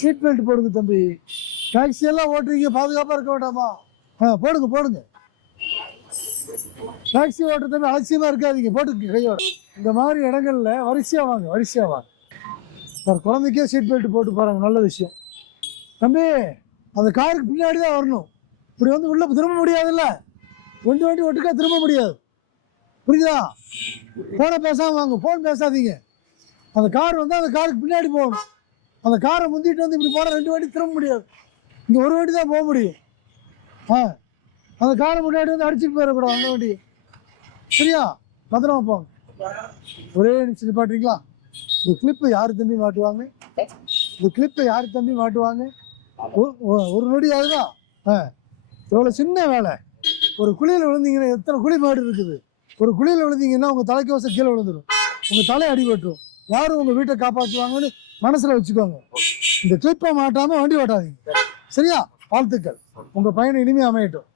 Seat belt போடுங்க தம்பி. Taxi எல்லாம் ஓட்டுறீங்க, பாதுகாப்பாக இருக்க வேண்டாமா? போடுங்க போடுங்க. டாக்ஸி ஓட்டுற தம்பி அலட்சியமாக இருக்காதீங்க, போட்டுக்க கையோட. இந்த மாதிரி இடங்கள்ல வரிசையாக வாங்க, வரிசையாக வாங்க. ஒரு குழந்தைக்கே சீட் பெல்ட் போட்டு பாருங்க, நல்ல விஷயம். தம்பி அந்த காருக்கு பின்னாடி தான் வரணும். இப்படி வந்து உள்ள திரும்ப முடியாதுல்ல, வண்டி ஒட்டுக்கா திரும்ப முடியாது, புரியுதா? போனை பேசாம வாங்க, போன் பேசாதீங்க. அந்த கார் வந்து அந்த காருக்கு பின்னாடி போகணும். அந்த காரை முந்திட்டு வந்து இப்படி போனால் 2 வண்டி திரும்ப முடியாது, இங்கே ஒரு வண்டி தான் போக முடியும். அந்த காரை முன்னாடி வந்து அடிச்சுட்டு போயிடக்கூடாது அந்த வண்டி, சரியா? பத்திரமா போங்க. ஒரே நிமிஷம் நிப்பாட்டுறீங்களா? இந்த கிளிப்பை யார் தம்பி மாட்டுவாங்க? இந்த கிளிப்பை யார் தம்பி மாட்டுவாங்க? ஒரு நொடி ஆகுதான். எவ்வளோ சின்ன வேலை. ஒரு குழியில் விழுந்தீங்கன்னா எத்தனை குழி மாடு இருக்குது. ஒரு குழியில் விழுந்தீங்கன்னா உங்கள் தலைக்கு வசம் கீழே விழுந்துடும், உங்கள் தலை அடிபட்டுரும். யாரும் உங்கள் வீட்டை காப்பாற்றுவாங்கன்னு மனசில் வச்சுக்கோங்க. இந்த கிளிப்பை மாட்டாமல் வண்டி ஓட்டாதீங்க, சரியா? வாழ்த்துக்கள், உங்கள் பையனை இனிமே அமையட்டும்.